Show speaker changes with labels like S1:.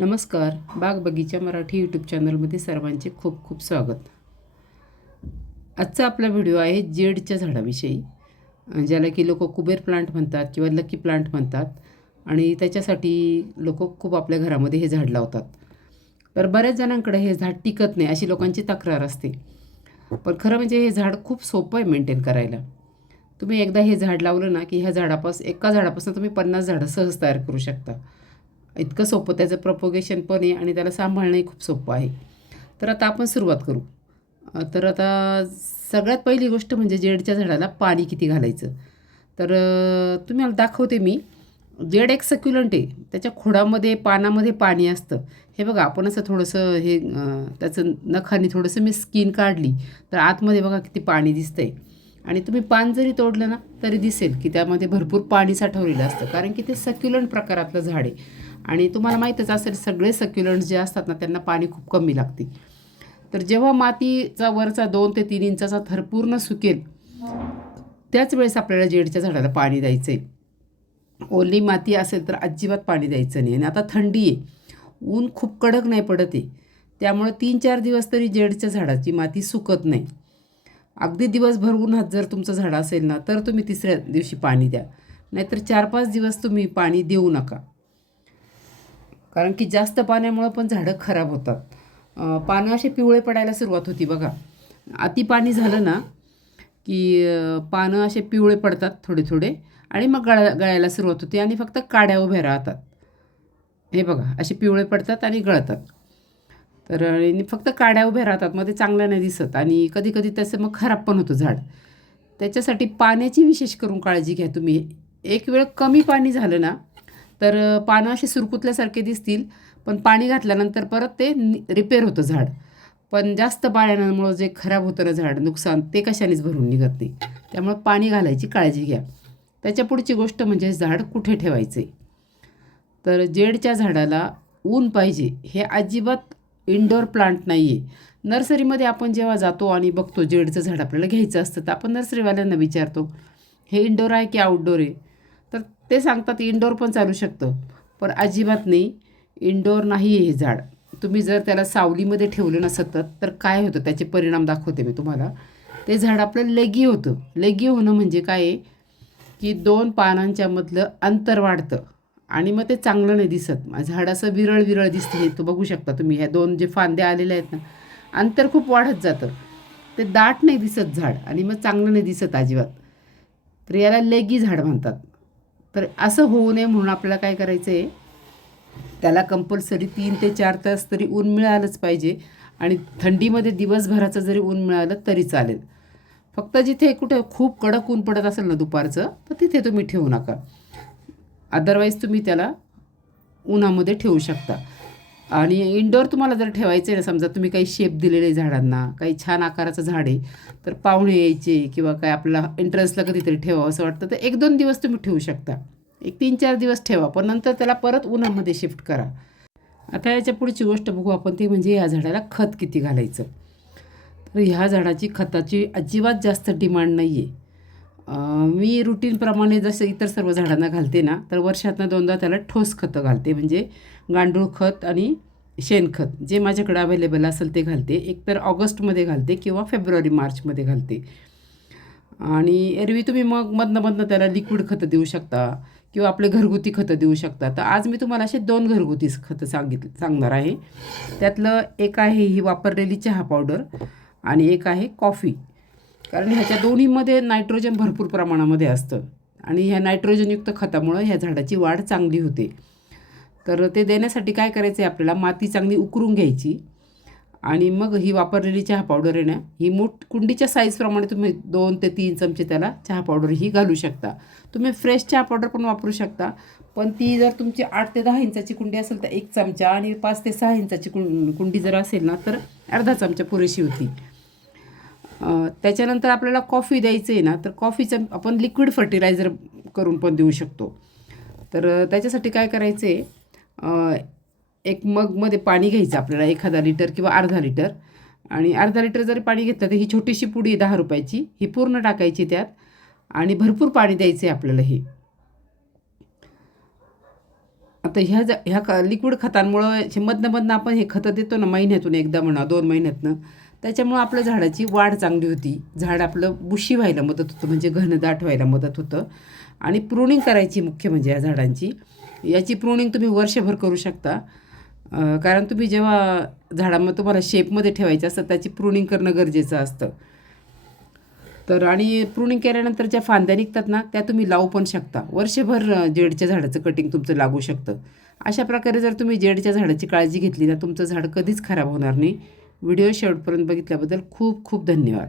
S1: नमस्कार. बाग बगीचा मराठी यूट्यूब चॅनलमध्ये सर्वांचे खूप खूप स्वागत. आजचा आपला व्हिडिओ आहे जेडच्या झाडाविषयी. ज्याला की लोक कुबेर प्लांट म्हणतात किंवा लकी प्लांट म्हणतात. आणि त्याच्यासाठी लोक खूप आपल्या घरामध्ये हे झाड लावतात. तर बऱ्याच जणांकडे हे झाड टिकत नाही अशी लोकांची तक्रार असते. पण खरं म्हणजे हे झाड खूप सोपं आहे मेंटेन करायला. तुम्ही एकदा हे झाड लावलं ना की ह्या झाडापासून एका झाडापासून तुम्ही पन्नास झाडं सहज तयार करू शकता. इतकं सोपं त्याचं प्रपोगेशन पण आहे आणि त्याला सांभाळणंही खूप सोपं आहे. तर आता आपण सुरुवात करू. तर आता सगळ्यात पहिली गोष्ट म्हणजे जेडच्या झाडाला पाणी किती घालायचं? तर तुम्ही तुम्हाला दाखवते मी. जेड एक सक्युलंट आहे. त्याच्या खोडामध्ये पानामध्ये पाणी असतं. हे बघा आपण असं थोडंसं हे त्याचं नखाने थोडंसं मी स्किन काढली तर आतमध्ये बघा किती पाणी दिसतंय. आणि तुम्ही पान जरी तोडलं ना तरी दिसेल की त्यामध्ये भरपूर पाणी साठवलेलं असतं. कारण की ते सक्युलंट प्रकारातलं झाड आहे. आणि तुम्हाला माहीतच असेल सगळे सक्युलंट्स जे असतात ना त्यांना पाणी खूप कमी लागते. तर जेव्हा मातीचा वरचा दोन ते तीन इंचाचा थर पूर्ण सुकेल त्याच वेळेस आपल्याला जेडच्या झाडाला पाणी द्यायचं आहे ओली माती असेल तर अजिबात पाणी द्यायचं नाही. आणि आता थंडी आहे. ऊन खूप कडक नाही पडत आहे. त्यामुळे तीन चार दिवस तरी जेडच्या झाडाची माती सुकत नाही. अगदी दिवसभर उन्हात जर तुमचं झाड असेल ना तर तुम्ही तिसऱ्या दिवशी पाणी द्या. नाहीतर चार पाच दिवस तुम्ही पाणी देऊ नका. कारण की जास्त पाण्यामुळं पण झाडं खराब होतात. पानं असे पिवळे पडायला सुरुवात होती बघा. अति पाणी झालं ना की पानं असे पिवळे पडतात थोडे थोडे आणि मग गळा गळायला सुरुवात होते आणि फक्त काड्या उभ्या राहतात. हे बघा असे पिवळे पडतात आणि गळतात. तर आणि फक्त काड्या उभ्या राहतात मग ते चांगलं नाही दिसत आणि कधी कधी त्याचं मग खराब पण होतं झाड. त्याच्यासाठी पाण्याची विशेष करून काळजी घ्या तुम्ही. एक वेळ कमी पाणी झालं ना तर पानं असे सुरकुतल्यासारखे दिसतील पण पाणी घातल्यानंतर परत ते रिपेअर होतं झाड. पण जास्त पाण्यामुळं जे खराब होतं ना झाड नुकसान ते कशानेच भरून निघत नाही. त्यामुळं पाणी घालायची काळजी घ्या. त्याच्या पुढची गोष्ट म्हणजे झाड कुठे ठेवायचे? तर जेडच्या झाडाला ऊन पाहिजे हे अजिबात इनडोअर प्लांट नाही आहे नर्सरीमध्ये आपण जेव्हा जातो आणि बघतो जेडचं झाड आपल्याला घ्यायचं असतं तर आपण नर्सरीवाल्यांना विचारतो हे इनडोअर आहे की आउटडोअर आहे? ते सांगतात इंडोर पण चालू शकतं. पण अजिबात नाही इंडोर नाही आहे हे झाड. तुम्ही जर त्याला सावलीमध्ये ठेवलं ना सतत तर काय होतं? त्याचे परिणाम दाखवते मी तुम्हाला. ते झाड आपलं लेगी होतं. लेगी होणं म्हणजे काय आहे? की दोन पानांच्यामधलं अंतर वाढतं. आणि मग ते चांगलं नाही दिसत. झाड असं विरळ विरळ दिसतं. हे तो बघू शकता तुम्ही. ह्या दोन जे फांद्या आलेल्या आहेत ना अंतर खूप वाढत जातं. ते दाट नाही दिसत झाड. आणि मग चांगलं नाही दिसत अजिबात. तर याला लेगी झाड म्हणतात. तर असं होऊ नये म्हणून आपल्याला काय करायचं आहे त्याला कंपल्सरी तीन ते चार तास तरी ऊन मिळालंच पाहिजे. आणि थंडीमध्ये दिवसभराचं जरी ऊन मिळालं तरी चालेल. फक्त जिथे कुठे खूप कडक ऊन पडत असेल ना दुपारचं तर तिथे तुम्ही ठेवू नका. अदरवाईज तुम्ही त्याला उन्हामध्ये ठेवू शकता. आणि इंडोर तुम्हाला जर ठेवायचं आहे ना समजा तुम्ही काही शेप दिलेले झाडांना काही छान आकाराचं झाड आहे तर पाहुणे यायचे किंवा काय आपला एंट्रन्सला कधीतरी ठेवावं असं वाटतं तर एक दोन दिवस तुम्ही ठेवू शकता. एक तीन चार दिवस ठेवा पण नंतर त्याला परत उन्हामध्ये शिफ्ट करा. आता याच्या पुढची गोष्ट बघू आपण ती म्हणजे या झाडाला खत किती घालायचं. तर ह्या झाडाची खताची अजिबात जास्त डिमांड नाही आहे मी रुटीनप्रमाणे जसं इतर सर्व झाडांना घालते ना तर वर्षातनं दोनदा त्याला ठोस खतं घालते. म्हणजे गांडूळ खत आणि शेणखत जे माझ्याकडे अवेलेबल असेल ते घालते. एकतर ऑगस्टमध्ये घालते किंवा फेब्रुवारी मार्चमध्ये घालते. आणि एरवी तुम्ही मग मधनं मधनं त्याला लिक्विड खतं देऊ शकता किंवा आपले घरगुती खतं देऊ शकता. तर आज मी तुम्हाला असे दोन घरगुती खतं सांगित सांगणार आहे. त्यातलं एक आहे ही वापरलेली चहा पावडर आणि एक आहे कॉफी. कारण ह्याच्या दोन्हीमध्ये नायट्रोजन भरपूर प्रमाणामध्ये असतं. आणि ह्या नायट्रोजनयुक्त खतामुळं ह्या झाडाची वाढ चांगली होते. तर ते देण्यासाठी काय करायचं आहे आपल्याला? माती चांगली उकरून घ्यायची. आणि मग ही वापरलेली चहा पावडर आहे ना ही मोठ कुंडीच्या साईजप्रमाणे तुम्ही दोन ते तीन चमचे त्याला चहा पावडर ही घालू शकता. तुम्ही फ्रेश चहा पावडर पण वापरू शकता. पण ती जर तुमची आठ ते दहा इंचाची कुंडी असेल तर एक चमचा आणि पाच ते सहा इंचाची कुं कुंडी जर असेल ना तर अर्धा चमचा पुरेशी होती. त्याच्यानंतर आपल्याला कॉफी द्यायचं आहे ना तर कॉफीचं आपण लिक्विड फर्टिलायझर करून पण देऊ शकतो. तर त्याच्यासाठी काय करायचं आहे एक मगमध्ये पाणी घ्यायचं आपल्याला एखादा लिटर किंवा अर्धा लिटर आणि अर्धा लिटर जरी पाणी घेतलं तर ही छोटीशी पुडी दहा रुपयाची. ही पूर्ण टाकायची त्यात. आणि भरपूर पाणी द्यायचं आहे आपल्याला हे. आता ह्या ज ह्या ख लिक्विड खतांमुळं हे मधनं मधनं आपण हे खतं देतो ना महिन्यातून एकदा म्हणा दोन महिन्यातनं त्याच्यामुळं आपलं झाडाची वाढ चांगली होती. झाड आपलं बुशी व्हायला मदत होतं म्हणजे घनदाट व्हायला मदत होतं. आणि प्रुनिंग करायची मुख्य म्हणजे या झाडांची. याची प्रुनिंग तुम्ही वर्षभर करू शकता. कारण तुम्ही जेव्हा झाडामध्ये तुम्हाला शेपमध्ये ठेवायचं असतं त्याची प्रुनिंग करणं गरजेचं असतं. तर आणि प्रुनिंग केल्यानंतर ज्या फांद्या निघतात ना त्या तुम्ही लावू पण शकता. वर्षभर जेडच्या झाडाचं कटिंग तुमचं लागू शकतं. अशा प्रकारे जर तुम्ही जेडच्या झाडाची काळजी घेतली ना तुमचं झाड कधीच खराब होणार नाही. व्हिडिओ शेवटपर्यंत बघितल्याबद्दल खूप खूप धन्यवाद.